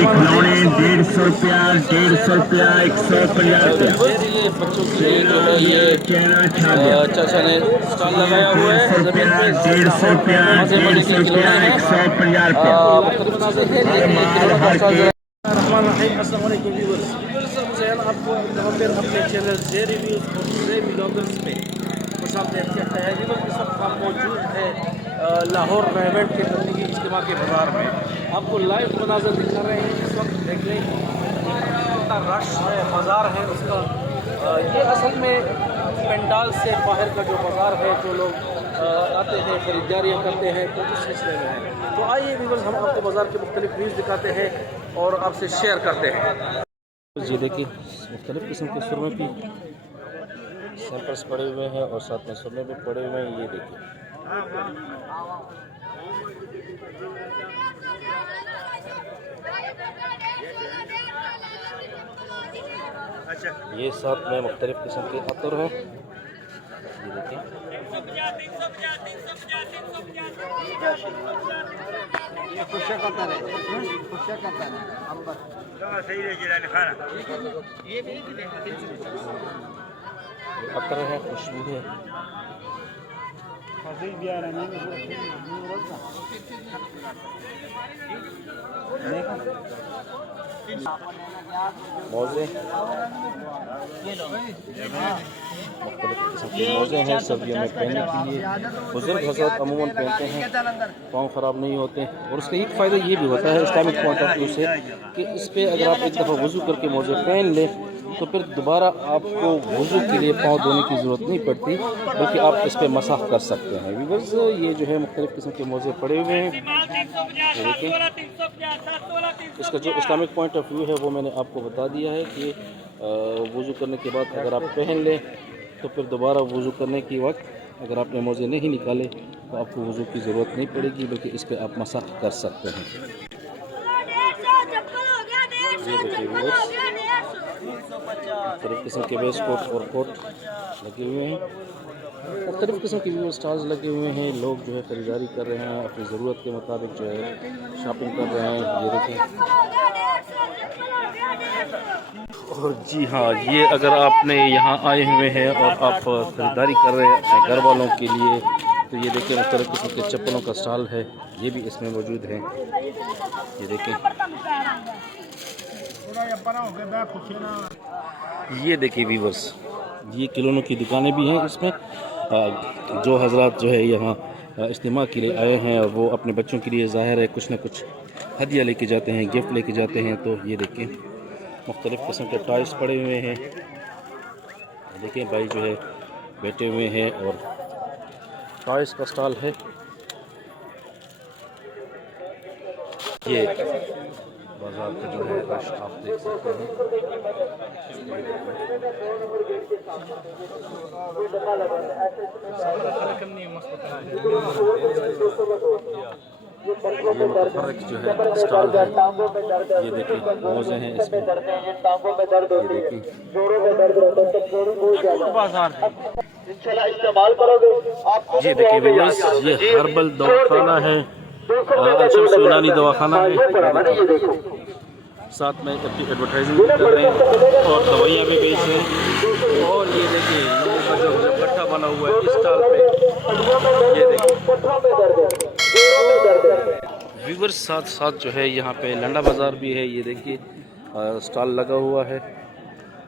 के खिलौने 150 रुपया, 150 रुपया, 150 रुपया। ये बच्चों के लिए जो है ये चाचा ने स्टॉल लगाया हुआ है जमीन पे। 150 रुपया, 150 रुपया, 150 रुपया। अस्सलाम वालेकुम व्यूअर्स। आपको यहाँ पर अपने चैनल जे रिव्यूज़ और जे व्लॉगर्स में खुशामदीद कहते हैं। व्यूअर्स इस वक्त हम मौजूद है लाहौर रेवेंट के तबलीगी इज्तिमा के बाज़ार में। आपको लाइव मनाज़र दिखा रहे हैं। इस वक्त देख लें कितना रश है, बाज़ार है उसका। ये असल में पंडाल से बाहर का जो बाज़ार है, जो लोग आते हैं ख़रीदारियाँ करते हैं, तो उस सिलसिले में है। तो आइए व्यूअर्स हम आपको बाज़ार के मुख्तलिफ व्यूज़ दिखाते हैं और आपसे शेयर करते हैं। ये देखिए मुख्तलिफ किस्म के सुरमे की सैंपल्स पड़े हुए हैं और साथ में सुरमे भी पड़े हुए हैं। ये देखिए ये साथ में मुख्तलिफ किस्म के अतर हैं। ये देखिए ये खुशा करता है, खुशा करता है अंबर सही है जिलानी खाना। ये अतर है, खुशबू है। मोज़े मोज़े हैं सर्दियों में पहनने के लिए। बुजुर्ग हज़रात अमूमन पहनते हैं, पाँव ख़राब नहीं होते। और उसका एक फ़ायदा ये भी होता है इस्लामिक पॉइंट ऑफ व्यू से कि इस पर अगर आप एक दफ़ा वज़ू करके मोज़े पहन लें तो फिर दोबारा आपको वज़ू के लिए पाँव धोने की ज़रूरत नहीं पड़ती, बल्कि आप इस पर मसाह कर सकते हैं। व्यूअर्स ये जो है मुख्तलिफ़ किस्म के मोज़े पड़े हुए हैं। देखिए इसका जो इस्लामिक पॉइंट ऑफ व्यू है वो मैंने आपको बता दिया है कि वज़ू करने के बाद अगर आप पहन लें तो फिर दोबारा वज़ू करने के वक्त अगर आपने मोज़े नहीं निकाले तो आपको वज़ू की ज़रूरत नहीं पड़ेगी, बल्कि इस पर आप मसाह कर सकते हैं। ये देखिए व्यूअर्स मुख्तलिफ़ किस्म के वेस्ट कोट और कोट लगे हुए हैं। मुख्तलिफ़ किस्म के व्यूअर्स स्टॉल्स लगे हुए हैं। लोग जो है ख़रीदारी कर रहे हैं, अपनी ज़रूरत के मुताबिक जो है शॉपिंग कर रहे हैं। ये देखिए और जी हाँ, ये अगर आपने यहाँ आए हुए हैं और आप ख़रीदारी कर रहे हैं अपने घर वालों के लिए तो ये देखिए मुख्तलिफ़ किस्म के चप्पलों का स्टॉल है, ये भी इसमें मौजूद है। ये देखिए ये देखिए व्यूअर्स ये खिलौनों की दुकानें भी हैं इसमें। जो हजरात जो है यहाँ इज्तिमा के लिए आए हैं और वो अपने बच्चों के लिए ज़ाहिर है कुछ ना कुछ हदिया लेके जाते हैं, गिफ्ट लेके जाते हैं। तो ये देखिए मुख्तलिफ़ किस्म के टॉयस पड़े हुए हैं। देखिए भाई जो है बैठे हुए हैं और टॉयस का स्टॉल है। ये बाजार का जो है रश आप देख सकते हैं। ये मुतफर्रिक जो है स्टॉल है। ये देखिए मोज़े हैं इसमें। ये देखिए ये देखिए व्यूअर्स ये हर्बल दवाखाना है, यूनानी दवाखाना है। साथ में अपनी एडवर्टाइजिंग भी कर रहे हैं और दवाइयाँ भी बेच रहे हैं। और ये देखिए लोगों का जो गट्ठा बना हुआ है इस स्टॉल पे। ये देखिए व्यूअर्स साथ साथ जो है यहाँ पे लंडा बाज़ार भी है। ये देखिए स्टॉल लगा हुआ है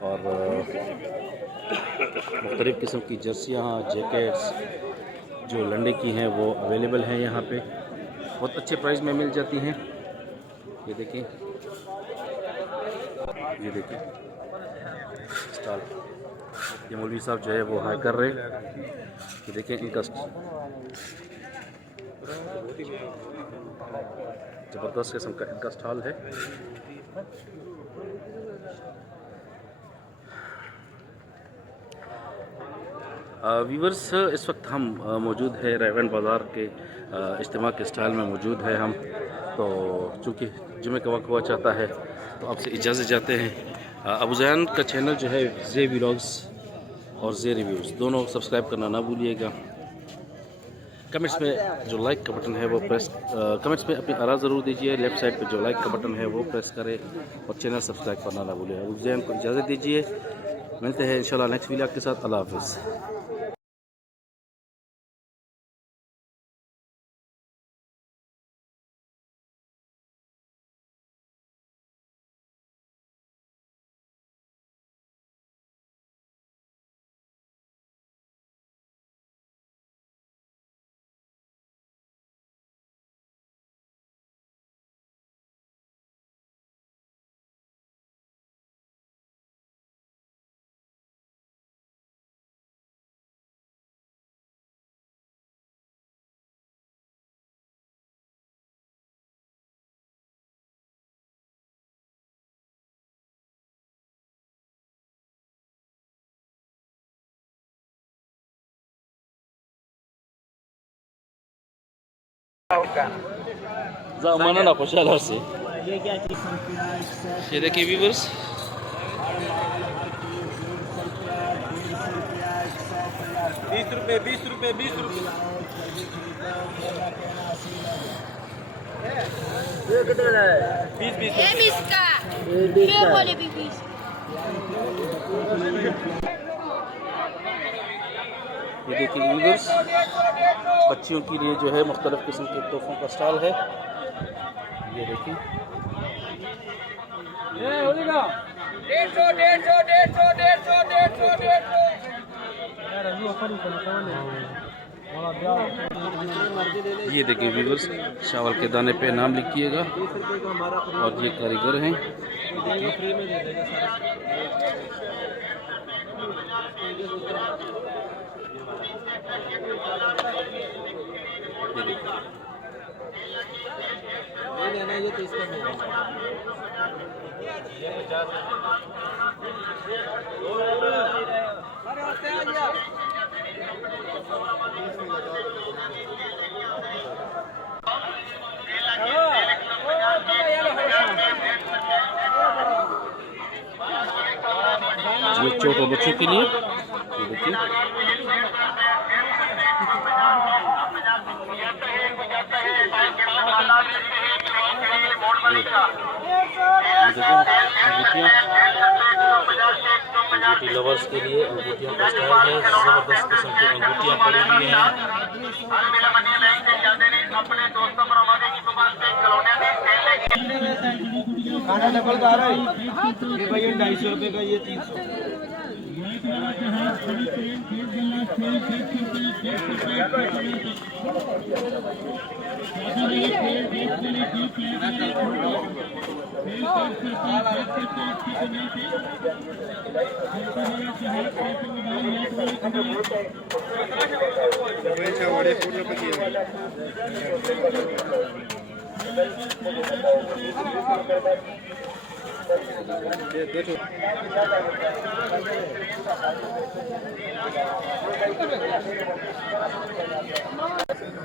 और मुख्तलिफ़ किस्म की जर्सियाँ, जैकेट्स जो लंडे की हैं वो अवेलेबल हैं यहाँ पे, बहुत अच्छे प्राइस में मिल जाती हैं। ये देखिए स्टॉल ये मौलवी साहब जो है वो हाई कर रहे हैं। ये देखिए इनका ज़बरदस्त किस्म का इनका स्टॉल है। व्यूवर्स इस वक्त हम मौजूद है रेवेंट बाज़ार के इज्तिमा के स्टाइल में मौजूद है हम। तो चूँकि जुमे का वक्त हुआ चाहता है तो आपसे इजाज़त चाहते हैं। अबू ज़ैन का चैनल जो है जे व्लॉग्स और जे रिव्यूज़ दोनों सब्सक्राइब करना ना भूलिएगा। कमेंट्स पे जो लाइक का बटन है वो प्रेस कमेंट्स पे अपनी आरा ज़रूर दीजिए। लेफ्ट साइड पे जो लाइक का बटन है वो प्रेस करें और चैनल सब्सक्राइब करना ना भूलें। उस जैन को इजाज़त दीजिए, मिलते हैं इंशाल्लाह नेक्स्ट वीडियो के साथ। अल्लाह हाफ़िज़। ज़माना ना खुशहाल हो से ये देखिए व्यूअर्स, ये देखिए व्यूअर्स, बच्चियों के लिए जो है मुख्तलिफ़ किस्म के तोहफ़ों का स्टॉल है। ये देखिए ये देखिए व्यूअर्स, चावल के दाने पे नाम लिखिएगा और ये कारीगर हैं। ये तो इसका ये छोटे बच्चों के लिए ये देखिए अंगूठी लवर्स के लिए अंगूठियों का स्टाइल है। जबरदस्त किस्म की अंगूठियां पड़ी हुई हैं। खाना डबल का आ रहा है ये भैया 250 रुपये का, ये 300।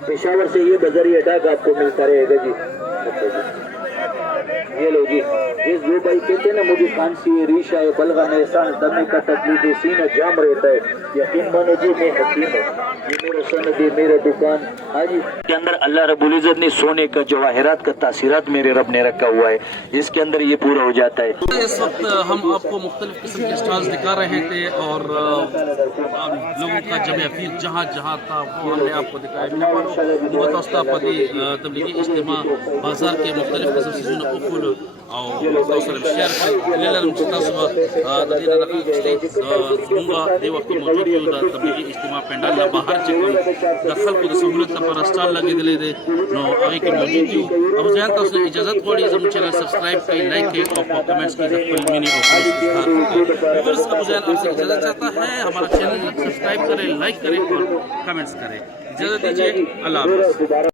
पेशावर से ये बजरी अटैक आपको मिलता रहेगा जी। ये लो जी, जिस जो भाई कहते हैं ना मुझे खांसी है, रीशा है, बलगम है, सांस दमे का तकलीफ है, सीना जाम रहता है, यकीन मानो जी मैं हकीम हूँ। ये मेरा सनद है, मेरा दुकान आज के अंदर अल्लाह रब्बुल इज़्ज़त ने सोने का जवाहरात का तासीरात मेरे रब ने रखा हुआ है, इसके अंदर ये पूरा हो जाता है। इस वक्त हम आपको मुख्तलिफ किस्म के स्टॉल्स दिखा रहे थे और लोगों का जमे फिर जहाँ जहाँ था वो हमने आपको दिखाया। तबलीगी इज्तिमा बाजार के मुख्तलिफ किस्म से उफुल और शहर दे वक्त मौजूद तबलीगी इज्तिमा पेंडाल बाहर दखल को सहूलत पर स्टॉल लगे दिले दे नो आगे के मौजूद थी। अब जहाँ तक इजाज़त पड़ी जब चैनल सब्सक्राइब करें, लाइक करें और कमेंट्स की मिनी और आपसे इजाज़त चाहता है। हमारा चैनल सब्सक्राइब करें, लाइक करें और कमेंट्स करें। इजाज़त दीजिए, अल्लाह हाफ़िज़।